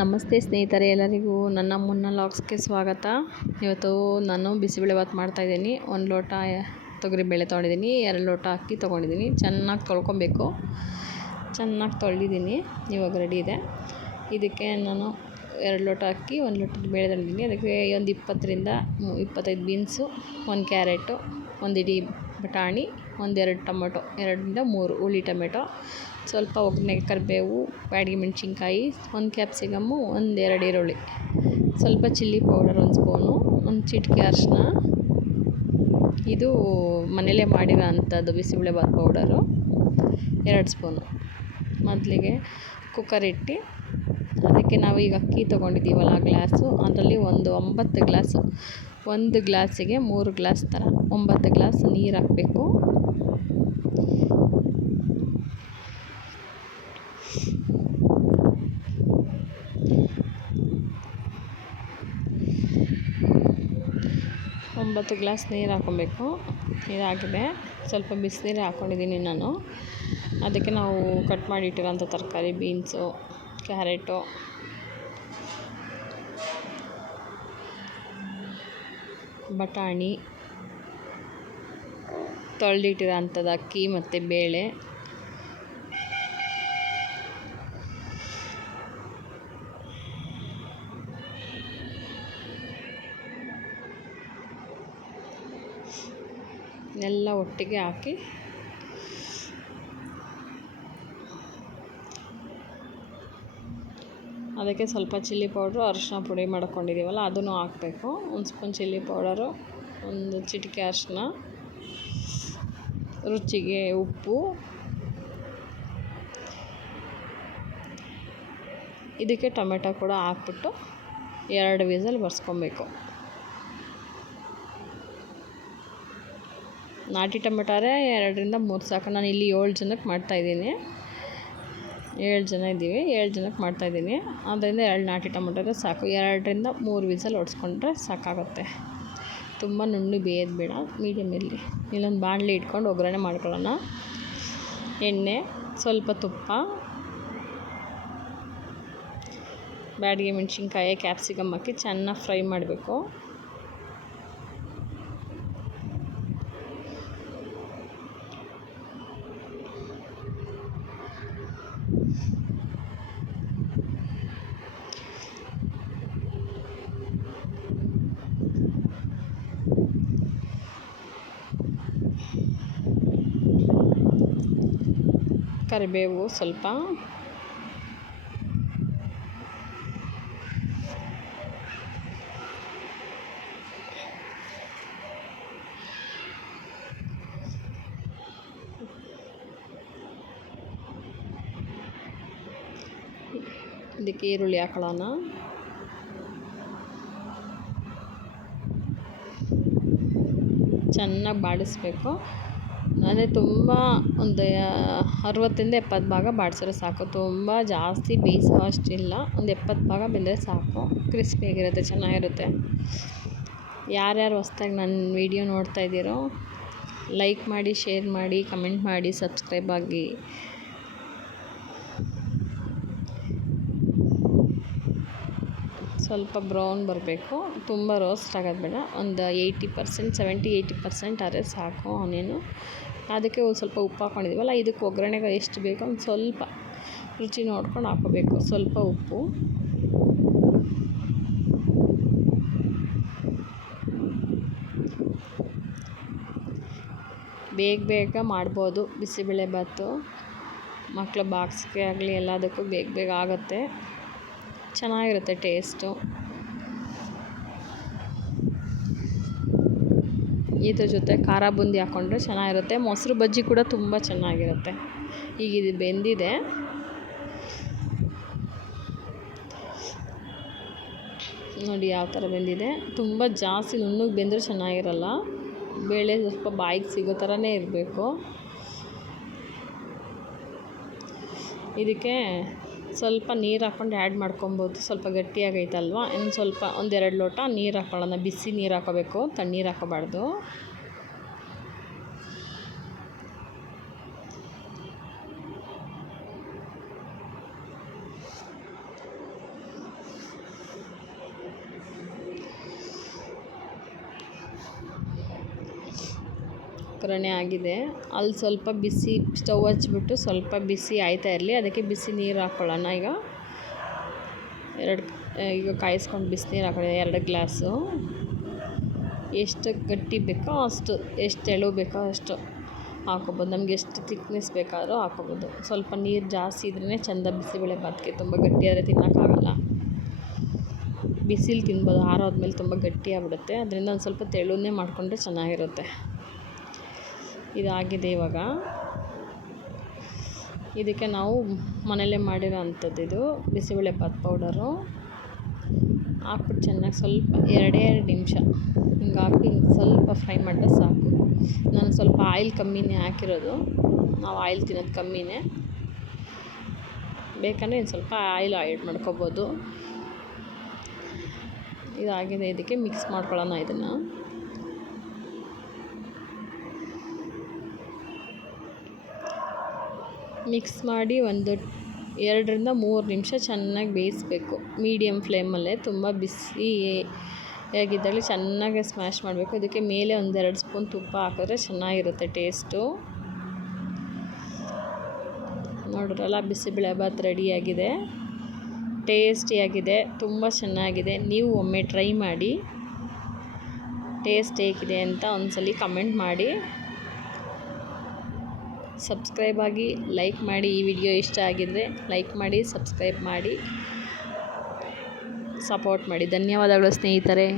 ನಮಸ್ತೆ ಸ್ನೇಹಿತರೆ ಎಲ್ಲರಿಗೂ. ನನ್ನ ಮುನ್ನ ಲಾಗ್ಸ್ಗೆ ಸ್ವಾಗತ. ಇವತ್ತು ನಾನು ಬಿಸಿಬೇಳೆಭಾತ್ ಮಾಡ್ತಾಯಿದ್ದೀನಿ ಒಂದು ಲೋಟ ತೊಗರಿಬೇಳೆ ತೊಗೊಂಡಿದ್ದೀನಿ. ಎರಡು ಲೋಟ ಅಕ್ಕಿ ತೊಗೊಂಡಿದ್ದೀನಿ. ಚೆನ್ನಾಗಿ ತೊಳ್ಕೊಬೇಕು. ಚೆನ್ನಾಗಿ ತೊಳೆದಿದ್ದೀನಿ. ಇವಾಗ ರೆಡಿ ಇದೆ. ಇದಕ್ಕೆ ನಾನು ಎರಡು ಲೋಟ ಅಕ್ಕಿ, ಒಂದು ಲೋಟದ ಬೇಳೆ ತೊಗೊಂಡಿದ್ದೀನಿ. ಅದಕ್ಕೆ ಒಂದು ಇಪ್ಪತ್ತರಿಂದ ಇಪ್ಪತ್ತೈದು ಬೀನ್ಸು, ಒಂದು ಕ್ಯಾರೆಟು, ಒಂದು ಇಡೀ ಬಟಾಣಿ ಒಂದೆರಡು ಟೊಮೊಟೊ, ಎರಡರಿಂದ ಮೂರು ಹುಳಿ ಟೊಮೆಟೊ ಸ್ವಲ್ಪ ಒಗ್ಗರಣೆಗೆ ಕರಿಬೇವು, ಬ್ಯಾಡಗಿ ಮೆಣಸಿನ್ಕಾಯಿ, ಒಂದು ಕ್ಯಾಪ್ಸಿಕಮ್ಮು ಎರಡು ಈರುಳ್ಳಿ. ಸ್ವಲ್ಪ ಚಿಲ್ಲಿ ಪೌಡರ್ ಒಂದು ಸ್ಪೂನು, ಒಂದು ಚಿಟಿಕೆ ಅರಿಶಿನ ಇದು ಮನೇಲೇ ಮಾಡಿರೋ ಅಂಥದ್ದು ಬಿಸಿಬೇಳೆಭಾತ್ ಪೌಡರು. ಎರಡು ಸ್ಪೂನು. ಮೊದಲಿಗೆ ಕುಕ್ಕರ್ ಇಟ್ಟು ಅದಕ್ಕೆ ನಾವು ಈಗ ಅಕ್ಕಿ ತೊಗೊಂಡಿದ್ದೀವಲ್ಲ ಗ್ಲಾಸು, ಅದರಲ್ಲಿ ಒಂದು ಒಂಬತ್ತು ಗ್ಲಾಸು, ಒಂದು ಗ್ಲಾಸಿಗೆ ಮೂರು ಗ್ಲಾಸ್ ಥರ, ಒಂಬತ್ತು ಗ್ಲಾಸ್ ನೀರು ಹಾಕಬೇಕು. ಒಂಬತ್ತು ಗ್ಲಾಸ್ ನೀರು ಹಾಕ್ಕೊಬೇಕು. ಹಾಕಿದೆ ಸ್ವಲ್ಪ ಬಿಸಿನೀರು ಹಾಕ್ಕೊಂಡಿದ್ದೀನಿ ನಾನು. ಅದಕ್ಕೆ ನಾವು ಕಟ್ ಮಾಡಿ ಇಟ್ಟಿರೋಂಥ ತರಕಾರಿ, ಬೀನ್ಸು, ಕ್ಯಾರೆಟು. ಬಟಾಣಿ. ತೊಳೆದಿಟ್ಟಿರೋ ಅಂಥದ್ದು ಅಕ್ಕಿ ಮತ್ತು ಬೇಳೆ. ಎಲ್ಲ ಒಟ್ಟಿಗೆ ಹಾಕಿ. ಅದಕ್ಕೆ ಸ್ವಲ್ಪ ಚಿಲ್ಲಿ ಪೌಡ್ರು, ಅರಿಶಿನ ಪುಡಿ ಮಾಡ್ಕೊಂಡಿದ್ದೀವಲ್ಲ, ಅದನ್ನು ಹಾಕಬೇಕು. ಒಂದು ಸ್ಪೂನ್ ಚಿಲ್ಲಿ ಪೌಡರು, ಒಂದು ಚಿಟಿಕೆ ಅರಿಶಿನ, ರುಚಿಗೆ ಉಪ್ಪು. ಇದಕ್ಕೆ ಟೊಮೆಟೊ ಕೂಡ ಹಾಕ್ಬಿಟ್ಟು ಎರಡು ವಿಸಲ್ ಬರ್ಸ್ಕೊಬೇಕು. ನಾಟಿ ಟೊಮೆಟೋರೆ ಎರಡರಿಂದ ಮೂರು ಸಾಕು. ನಾನು ಇಲ್ಲಿ ಏಳು ಜನಕ್ಕೆ ಮಾಡ್ತಾಯಿದ್ದೀನಿ ಏಳು ಜನ ಇದ್ದೀವಿ. ಏಳು ಜನಕ್ಕೆ ಮಾಡ್ತಾಯಿದ್ದೀನಿ ಅದರಿಂದ ಎರಡು ನಾಟಿ ಟೊಮೆಟೋರೆ ಸಾಕು. ಎರಡರಿಂದ ಮೂರು ವಿಸಲ್ ಹೊಡ್ಸ್ಕೊಂಡ್ರೆ ಸಾಕಾಗುತ್ತೆ. ತುಂಬ ನುಣ್ಣು ಬೇಯೋದು ಬೇಡ. ಮೀಡಿಯಮ್ ಇರಲಿ. ಇಲ್ಲೊಂದು ಬಾಣಲಿ ಇಟ್ಕೊಂಡು ಒಗ್ಗರಣೆ ಮಾಡ್ಕೊಳ್ಳೋಣ. ಎಣ್ಣೆ, ಸ್ವಲ್ಪ ತುಪ್ಪ, ಬ್ಯಾಡಿಗೆ ಮೆಣಸಿನ್ಕಾಯಿ, ಕ್ಯಾಪ್ಸಿಕಮ್ ಹಾಕಿ ಚೆನ್ನಾಗಿ ಫ್ರೈ ಮಾಡಬೇಕು. ಕರಿಬೇವು ಸ್ವಲ್ಪ. ಇದಕ್ಕೆ ಈರುಳ್ಳಿ ಹಾಕೊಳ್ಳೋಣ. ಚೆನ್ನಾಗಿ ಬಾಡಿಸ್ಬೇಕು ಅಂದರೆ ತುಂಬ ಒಂದು ಅರವತ್ತರಿಂದ ಎಪ್ಪತ್ತು ಭಾಗ ಬಾಡಿಸಿದ್ರೆ ಸಾಕು. ತುಂಬ ಜಾಸ್ತಿ ಬೇಯಿಸೋ ಅಷ್ಟಿಲ್ಲ ಒಂದು ಎಪ್ಪತ್ತು ಭಾಗ ಬೆಂದರೆ ಸಾಕು. ಕ್ರಿಸ್ಪಿಯಾಗಿರುತ್ತೆ ಚೆನ್ನಾಗಿರುತ್ತೆ. ಯಾರ್ಯಾರು ಹೊಸ್ದಾಗಿ ನನ್ನ ವೀಡಿಯೋ ನೋಡ್ತಾ ಇದ್ದೀರೋ, ಲೈಕ್ ಮಾಡಿ, ಶೇರ್ ಮಾಡಿ, ಕಮೆಂಟ್ ಮಾಡಿ, ಸಬ್ಸ್ಕ್ರೈಬ್ ಆಗಿ. ಸ್ವಲ್ಪ ಬ್ರೌನ್ ಬರಬೇಕು. ತುಂಬ ರೋಸ್ಟ್ ಆಗೋದು ಬೇಡ. ಒಂದು eighty percent, seventy, eighty percent ಆದರೆ ಸಾಕು ಆನಿಯನು. ಅದಕ್ಕೆ ಒಂದು ಸ್ವಲ್ಪ ಉಪ್ಪು ಹಾಕ್ಕೊಂಡಿದ್ದೀವಲ್ಲ ಇದಕ್ಕೆ ಒಗ್ಗರಣೆಗೆ ಎಷ್ಟು ಬೇಕೋ ಒಂದು ಸ್ವಲ್ಪ ರುಚಿ ನೋಡ್ಕೊಂಡು ಹಾಕೋಬೇಕು ಸ್ವಲ್ಪ ಉಪ್ಪು. ಬೇಗ ಬೇಗ ಮಾಡ್ಬೋದು. ಬಿಸಿಬೇಳೆಭಾತು ಮಕ್ಕಳ ಬಾಕ್ಸ್ಗೆ ಆಗಲಿ ಎಲ್ಲದಕ್ಕೂ ಬೇಗ ಬೇಗ ಆಗುತ್ತೆ. ಚೆನ್ನಾಗಿರುತ್ತೆ ಟೇಸ್ಟು. ಇದ್ರ ಜೊತೆ ಖಾರ ಬೂಂದಿ ಹಾಕ್ಕೊಂಡ್ರೆ ಚೆನ್ನಾಗಿರುತ್ತೆ. ಮೊಸರು ಬಜ್ಜಿ ಕೂಡ ತುಂಬ ಚೆನ್ನಾಗಿರುತ್ತೆ. ಈಗ ಇದು ಬೆಂದಿದೆ. ನೋಡಿ ಯಾವ ಥರ ಬೆಂದಿದೆ. ತುಂಬ ಜಾಸ್ತಿ ನುಣ್ಣಗೆ ಬೆಂದರೆ ಚೆನ್ನಾಗಿರಲ್ಲ. ಬೇಳೆ ಸ್ವಲ್ಪ ಬಾಯಿಗೆ ಸಿಗೋ ಥರನೇ ಇರಬೇಕು. ಇದಕ್ಕೆ ಸ್ವಲ್ಪ ನೀರು ಹಾಕ್ಕೊಂಡು ಆ್ಯಡ್ ಮಾಡ್ಕೊಬೋದು. ಸ್ವಲ್ಪ ಗಟ್ಟಿಯಾಗೈತಲ್ವ? ಇನ್ನು ಸ್ವಲ್ಪ ಒಂದೆರಡು ಲೋಟ ನೀರು ಹಾಕ್ಕೊಳ್ಳೋಣ ಬಿಸಿ ನೀರು ಹಾಕ್ಕೋಬೇಕು ತಣ್ಣೀರು ಹಾಕ್ಕೋಬಾರ್ದು ಒಗ್ಗರಣೆ ಆಗಿದೆ. ಅಲ್ಲಿ ಸ್ವಲ್ಪ ಬಿಸಿ ಸ್ಟವ್ ಹಚ್ಬಿಟ್ಟು ಸ್ವಲ್ಪ ಬಿಸಿ ಆಯ್ತಾ ಇರಲಿ. ಅದಕ್ಕೆ ಬಿಸಿ ನೀರು ಹಾಕ್ಕೊಳ್ಳೋಣ ಈಗ ಎರಡು, ಈಗ ಕಾಯಿಸ್ಕೊಂಡು ಬಿಸಿನೀರು ಹಾಕೊಳ್ಳಿ. ಎರಡು ಗ್ಲಾಸು. ಎಷ್ಟು ಗಟ್ಟಿ ಬೇಕೋ ಅಷ್ಟು, ಎಷ್ಟು ಎಳು ಬೇಕೋ ಅಷ್ಟು ಹಾಕೋಬೋದು. ನಮ್ಗೆ ಎಷ್ಟು ತಿಕ್ನೆಸ್ ಬೇಕಾದರೂ ಹಾಕೋಬೋದು. ಸ್ವಲ್ಪ ನೀರು ಜಾಸ್ತಿ ಇದ್ರೇ ಚೆಂದ ಬಿಸಿಬೇಳೆ ಭಾತ್ಗೆ ತುಂಬ ಗಟ್ಟಿಯಾದರೆ ತಿನ್ನೋಕ್ಕಾಗಲ್ಲ. ಬಿಸಿಲು ತಿನ್ಬೋದು. ಆರೋದ್ಮೇಲೆ ತುಂಬ ಗಟ್ಟಿ ಆಗ್ಬಿಡುತ್ತೆ. ಅದರಿಂದ ಒಂದು ಸ್ವಲ್ಪ ತೆಳುನೇ ಮಾಡಿಕೊಂಡ್ರೆ ಚೆನ್ನಾಗಿರುತ್ತೆ. ಇದಾಗಿದೆ ಇವಾಗ. ಇದಕ್ಕೆ ನಾವು ಮನೆಯಲ್ಲೇ ಮಾಡಿರೋ ಅಂಥದ್ದು ಇದು, ಬಿಸಿಬೇಳೆ ಭಾತ್ ಪೌಡರು. ಹಾಕ್ಬಿಟ್ಟು ಚೆನ್ನಾಗಿ ಸ್ವಲ್ಪ, ಎರಡೇ ಎರಡು ನಿಮಿಷ ಹಿಂಗೆ ಹಾಕಿ ಸ್ವಲ್ಪ ಫ್ರೈ ಮಾಡಿದ್ರೆ ಸಾಕು. ನಾನು ಸ್ವಲ್ಪ ಆಯಿಲ್ ಕಮ್ಮಿನೇ ಹಾಕಿರೋದು. ನಾವು ಆಯಿಲ್ ತಿನ್ನೋದು ಕಮ್ಮಿನೇ. ಬೇಕಂದರೆ ಇನ್ನು ಸ್ವಲ್ಪ ಆಯಿಲ್ ಆ್ಯಡ್ ಮಾಡ್ಕೋಬೋದು. ಇದಾಗಿದೆ, ಇದಕ್ಕೆ ಮಿಕ್ಸ್ ಮಾಡ್ಕೊಳ್ಳೋಣ ಇದನ್ನು. ಮಿಕ್ಸ್ ಮಾಡಿ ಒಂದು ಎರಡರಿಂದ ಮೂರು ನಿಮಿಷ ಚೆನ್ನಾಗಿ ಬೇಯಿಸ್ಬೇಕು. ಮೀಡಿಯಮ್ ಫ್ಲೇಮಲ್ಲೇ ತುಂಬ ಬಿಸಿ ಆಗಿದ್ದಾಗಲಿ ಚೆನ್ನಾಗಿ ಸ್ಮ್ಯಾಶ್ ಮಾಡಬೇಕು. ಅದಕ್ಕೆ ಮೇಲೆ ಒಂದೆರಡು ಸ್ಪೂನ್ ತುಪ್ಪ ಹಾಕಿದ್ರೆ ಚೆನ್ನಾಗಿರುತ್ತೆ ಟೇಸ್ಟು ನೋಡ್ರಲ್ಲ ಬಿಸಿಬೇಳೆಭಾತ್ ರೆಡಿಯಾಗಿದೆ ಟೇಸ್ಟಿಯಾಗಿದೆ ತುಂಬ ಚೆನ್ನಾಗಿದೆ. ನೀವು ಒಮ್ಮೆ ಟ್ರೈ ಮಾಡಿ ಟೇಸ್ಟ್ ಹೇಗಿದೆ ಅಂತ ಒಂದ್ಸಲಿ ಕಮೆಂಟ್ ಮಾಡಿ. ಸಬ್ಸ್ಕ್ರೈಬ್ ಆಗಿ ಲೈಕ್ ಮಾಡಿ ಈ ವಿಡಿಯೋ ಇಷ್ಟ ಆಗಿದ್ದರೆ ಲೈಕ್ ಮಾಡಿ, ಸಬ್ಸ್ಕ್ರೈಬ್ ಮಾಡಿ, ಸಪೋರ್ಟ್ ಮಾಡಿ. ಧನ್ಯವಾದಗಳು ಸ್ನೇಹಿತರೆ.